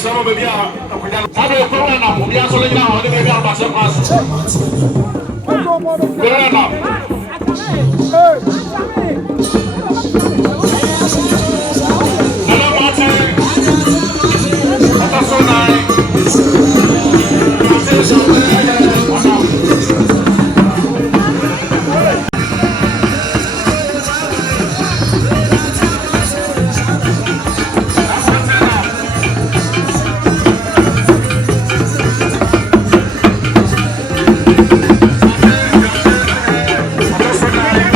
Siamo beviamo, sabe come na pobia solo ina ho de beviamo ba sem as. Bere na. Hello Martin. Ata so nai. Tonight.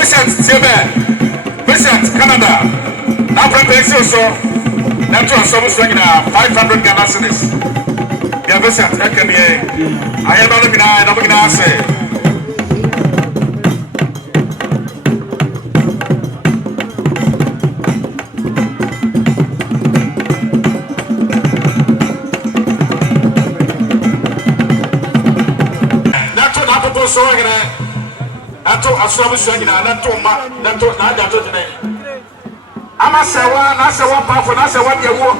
Vincent Tiebe, Vincent Canada. Now preparation so. Now to some swing 500 Ghana cedis. Yeah, Vincent, I can hear. I am not gonna say. So ato aso so nyina na to ma na to na da to tene ama sewa na sewa pafo na sewa de wo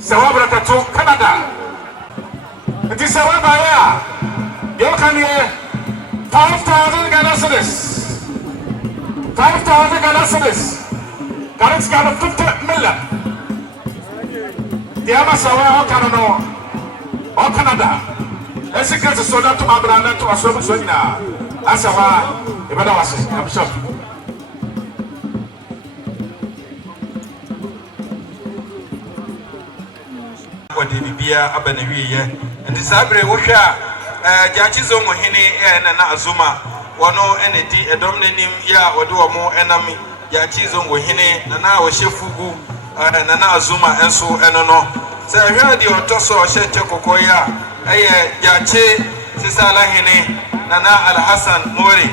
sewa brata to Canada it is sewa ba ya you can hear 5,000 Ghana cedis 5,000 Ghana cedis current got 50 million the ama sewa o Canada esse que se soda to ma branda to aso so nyina asawa ebada wase bishop wode bibia abana wiye ndi sabre wo hwa jachi zo mo hene na azuma wono enedi edom nanim ya wode wo mo enam jachi zo ngo hene na wo hyefugu na azuma enso eno no se hwa di otoso hye chekoko ya eye jachi sisala hene Nana Al-Hassan Mori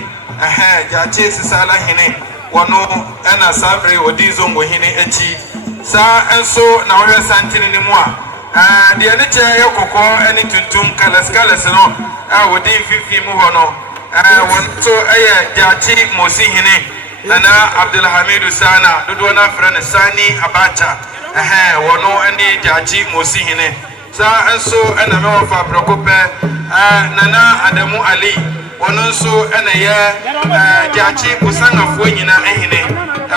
jachi sisala hene wono ena sabre odi zo ngo hene echi sa enso na wo santini ni mu a de ene che yekoko eni tuntum kalas no wodi fifi mu hono wonto jachi mosi hene Nana Abdul Hamid Sana dodo na frene Sani Abacha wono eni jachi mosi hene sa enso ena me wofa prekope Nana Adamu Ali wono nso ena ye jachi kusangafo nyina ehine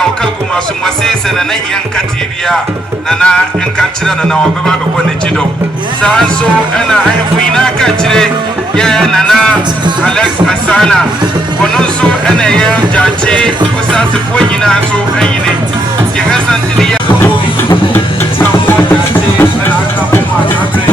okagu maso mwase na hiya nkati bia Nana nkachira na wabeba bebo ne jido sa enso ena ahefu ina kachire ye Nana Alex Asana wono nso ena ye jachi kusasefo nyina nso ehine ye hasantiri ya ko sawo jachi ena akapo ma jachi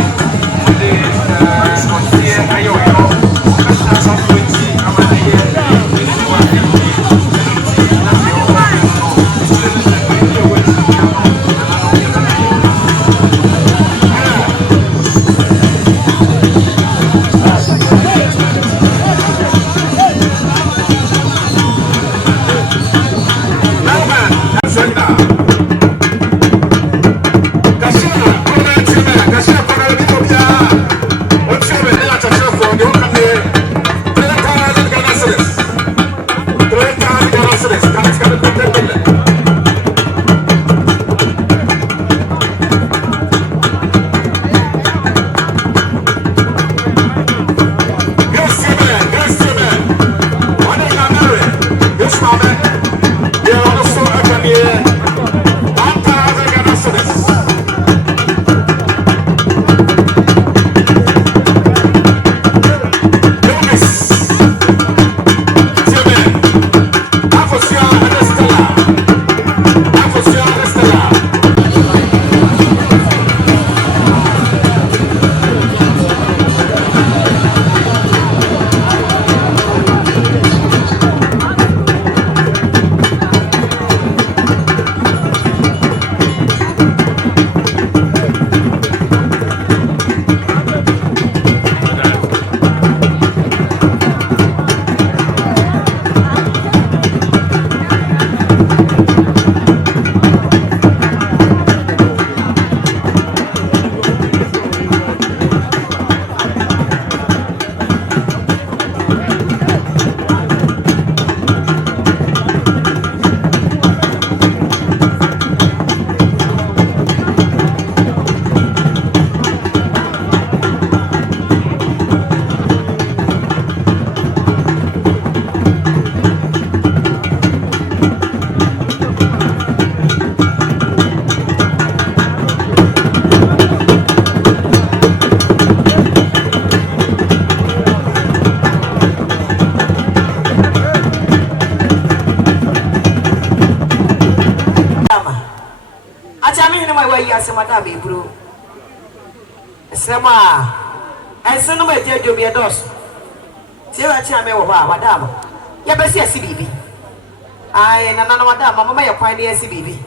Madame Bro. Sema, I send my dear Jobia Dos. See what I mean, Madame. Yabesi, a CBB. Ai na madam mama ya kwan ne asi bibi.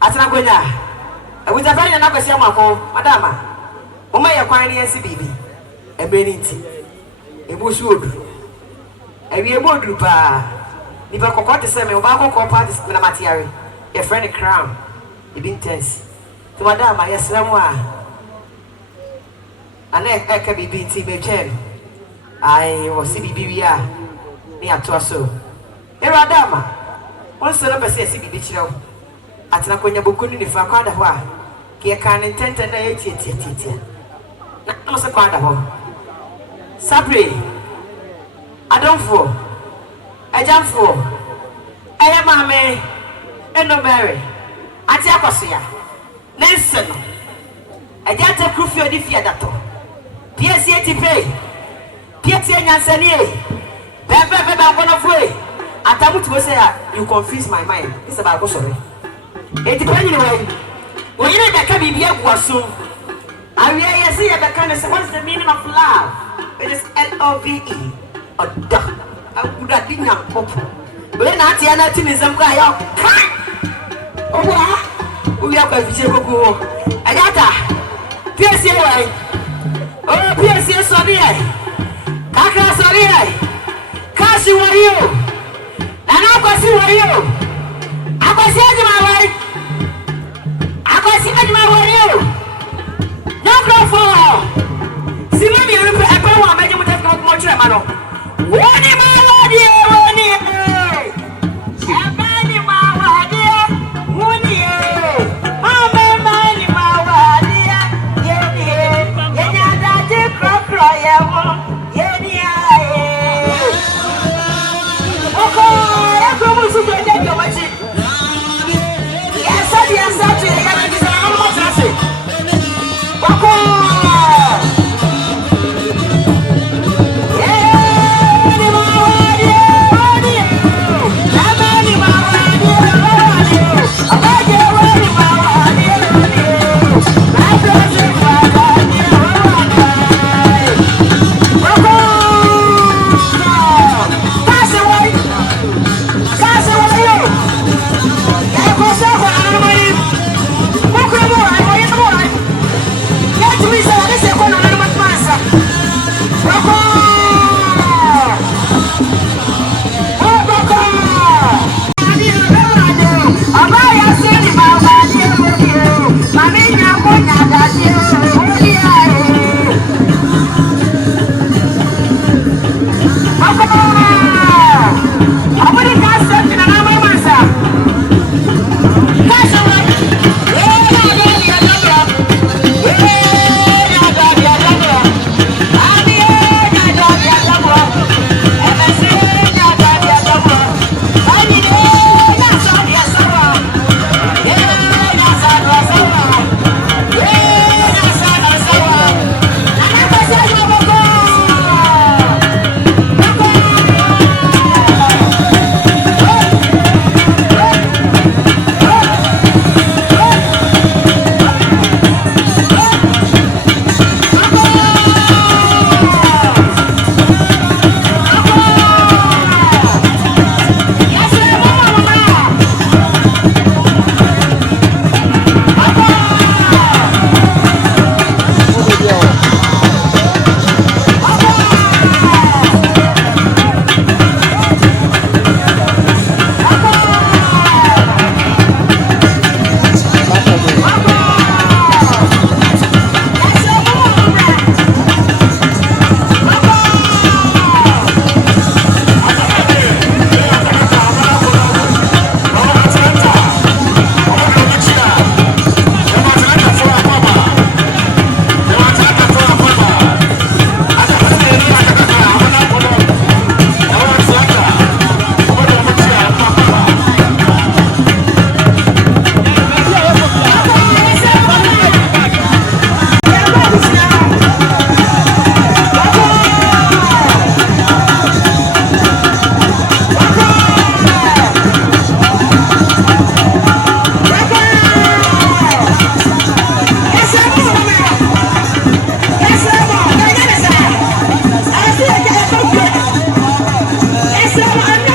Atena kwenya. Ewuta fa na kwesi amako madam. Mama ya kwan ne asi bibi. Ebreni nti. Ebusu odu. Ewi ebodu pa. Ni ba kokko te se me ba kokko party na matiare. Your friend crown. E be intense. To madam ayesremu a. Ana eka bibi nti me chen. Ai wo si bibi wi a. Ni ato so. Eradama. On se no pese si bibi chiro. Atena konya bokunu ni fa kwada ho a. Ke kan ntente na ye tie. Na no se kwada ho. Sabre. Adonfo. Ejamfo. Eye mame. Eno berry. Ati akosia. Nense no. Ejata krufi odi fia dato. Piesi etipe. Pieti nyansani e. Bebe abono fue. Atamutu we say you confuse my mind. This about go sorry. It depends on way. When you make a baby aguaso. I will see the kind of what's the meaning of love? It is LOVE. Oda. Aguda dinya popo. We na ati ana ti nizam ka yo. Owa. We are going to be able to go. Agata. PSA way. Oh, PSA sorry. Kaka sorry. Kashi wa you. Nana akwasi wa you. Akwasi ajima wa you. Akwasi ajima wa you. No grow for. Simami yuru epe wa meje mutaka kwa chire mano. Woni ma wadi woni. Ebani ma wadi. Woni. Mama mani ma wadi. Yeni. Yeni adaje kro yewo. Yeni ae. Oko, ya como su prende que wachi. Yes, ya me dice na mo trase. Oko. Ni ma wadi. Ni ma wadi. Abaje wadi ma wadi. I don't see wadi. Oko. Pass away. Pass away. Ya cosa con la mano. Poco amor, voy a amor. Ya tú me sabes que con la mano pasa. Poco. Poco. Amaya se ni mama ni mami nya ko nya da ti Poco. Amori ka se ni na mama masa.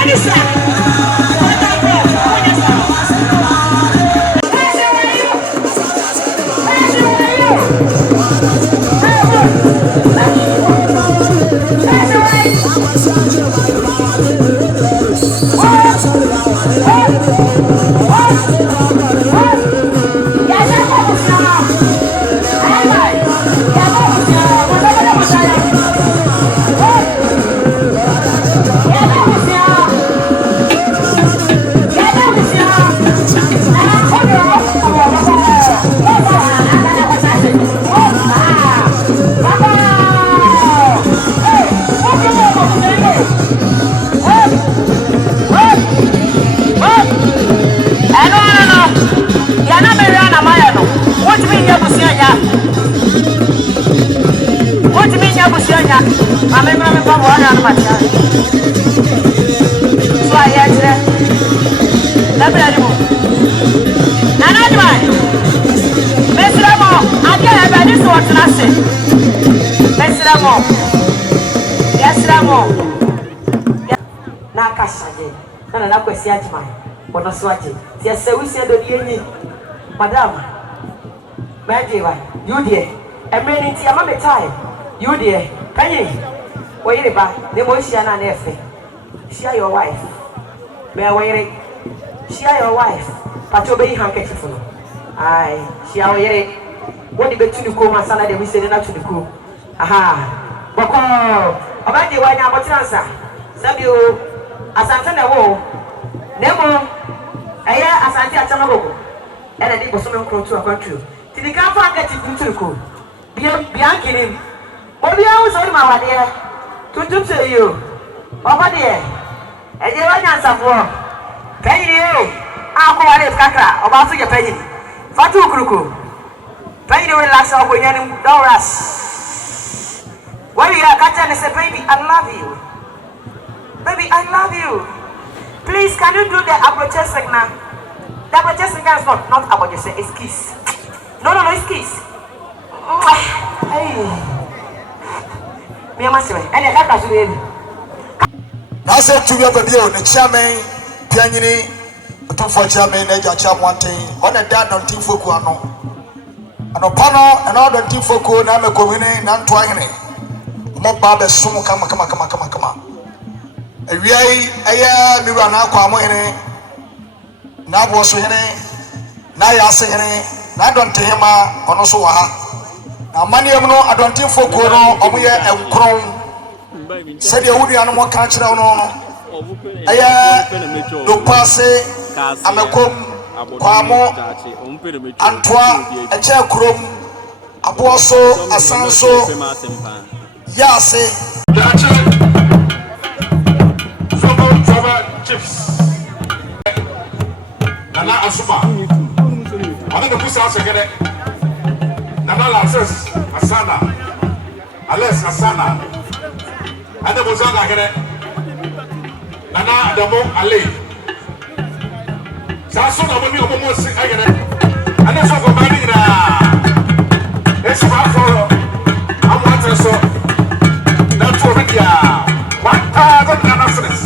Yes, sir. Mame Papa, one on my child. So I had to let me animal. Nana, Miss Ramo, I can't have any sort of nothing. Miss Ramo, yes, Ramo. Nakasha, and I was Yajman, when I swatted. Yes, so we said the union, Madame. Magiva, you dear, and many tea, I'm a time. You dear, can you? Wait back, the motion and effort. Share your wife. May I wait? Share your wife. But you be handkerchief. Aye, share your what the bet to the coma, son, that we said not to the cool. Aha, Boko, about the wine, I'm a transfer. Some you, as I turn the wall, Nemo, I hear as I tell Tamago, and I did was someone close to a country. Till the car get it to the cool. Beyond him. What be I was on my dear? To do you. Over there. And you want answer for. Can you? I'll call it Kaka about to get paid. Fatu Kruku. Pay the relax of when you don't rush. Where you are, Kajan and say, baby, I love you. Baby, I love you. Please, can you do the approaching now? The approaching is not about you say, it's kiss. No, it's kiss. Hey. Me amaswe. And I got to do. Now said to your baby, the chairman, Pianini, but for chairman, a chap one thing, on a dad on Tifokuano. And upon and all the Tifoko, Namakomine, Nantuane. More Baba Sumo, come. A rea, Mirana, Quamoine, Nabos, Naya Sene. Na don't tell him on also. Now, money of no, I don't think for Goro or we are grown. Said the Woody animal catch down on. No passe, I'm a comb, Quamo, Antoine, a chair chrome, a bosso, a sanso, Yase. From chips. Nana Asuma. One of the Pusas again. Nana Lances, Asana, Ales Asana, and the Bozana again. Nana Adamo Ale. Sasuna will be almost again. And that's what we're doing now. It's about for I'm watching so. That's for India. 1,000 Ghana cedis.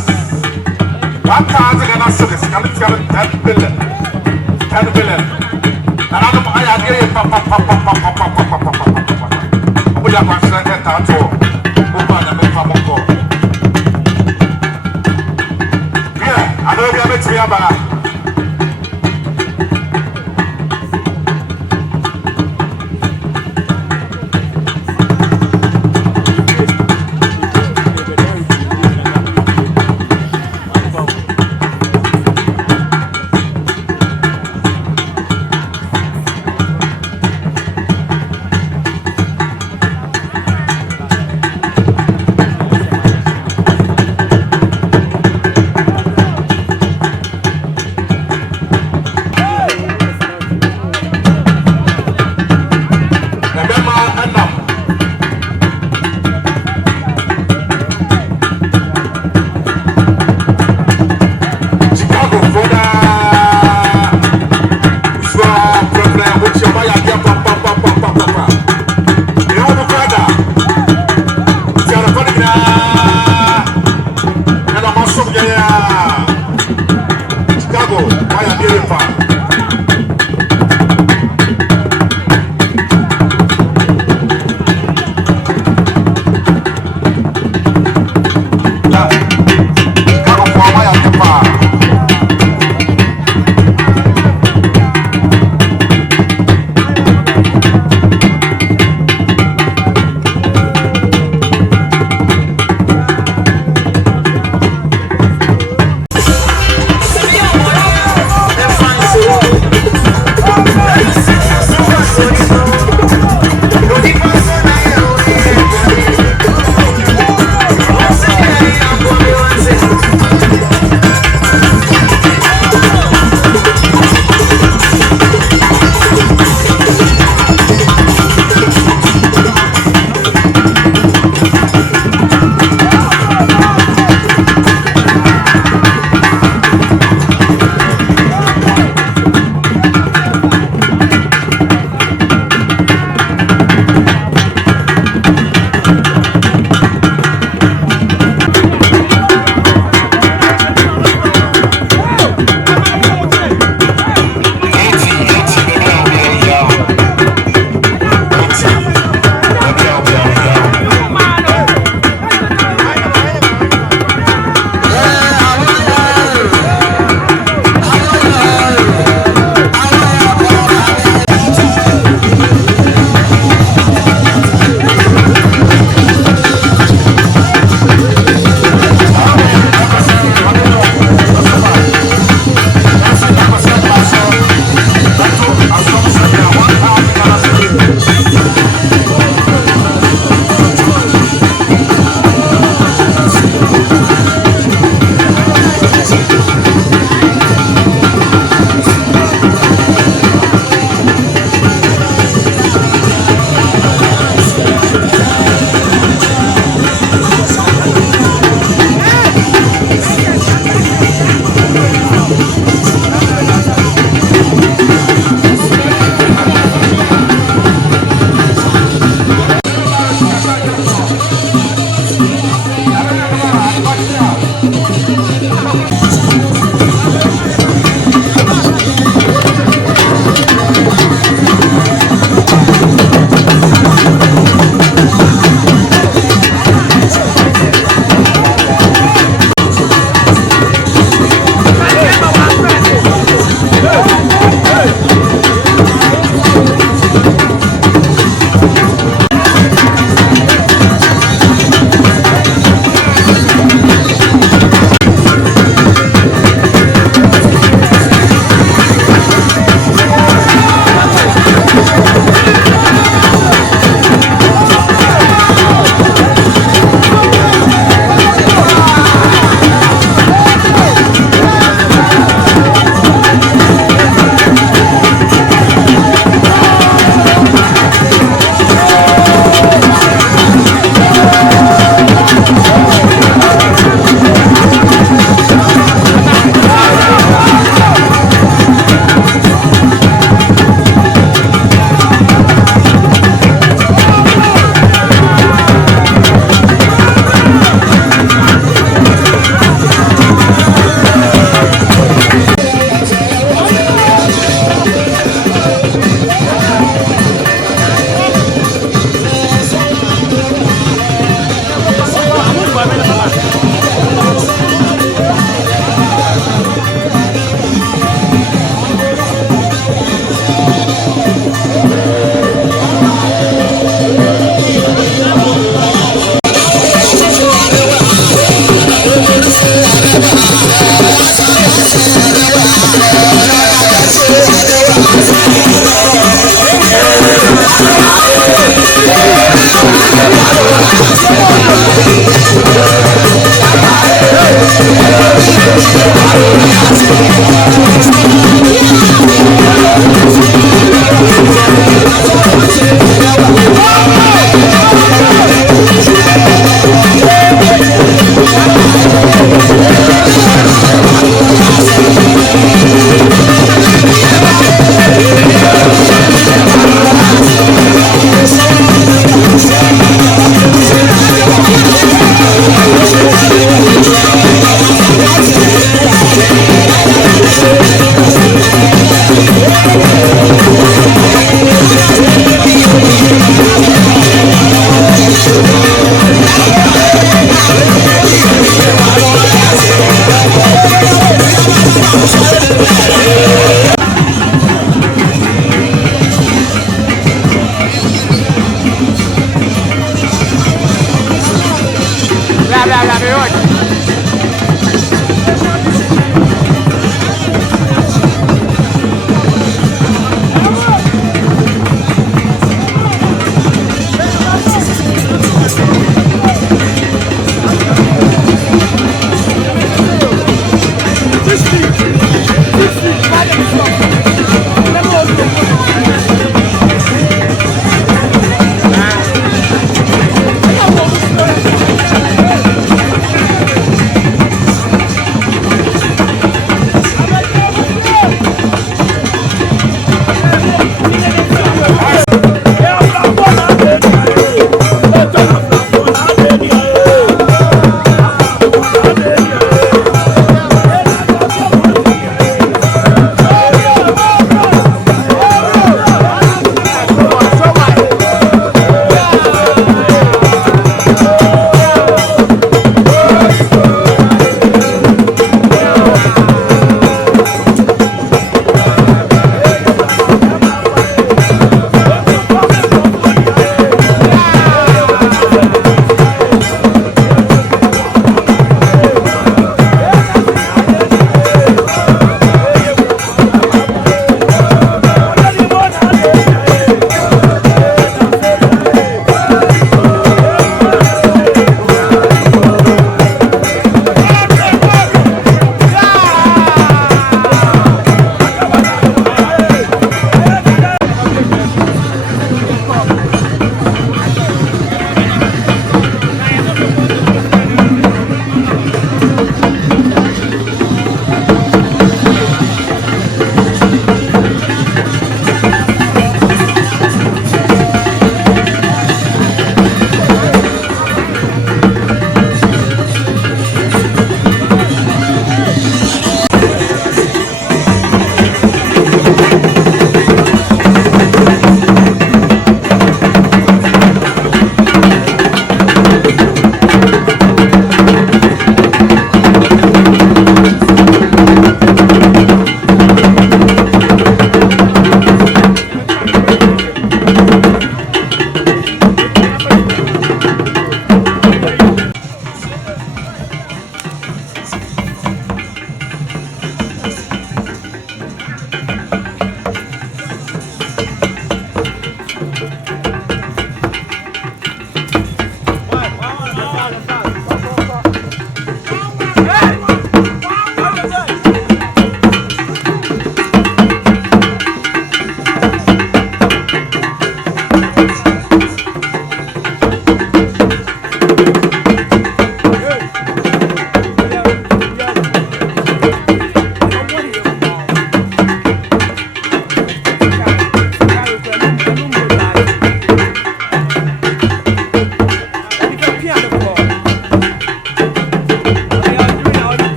1,000 Ghana cedis. Can it get 10 billion? 10 billion. I agree. We are going to get that too. Yeah, I know we are meant to be about.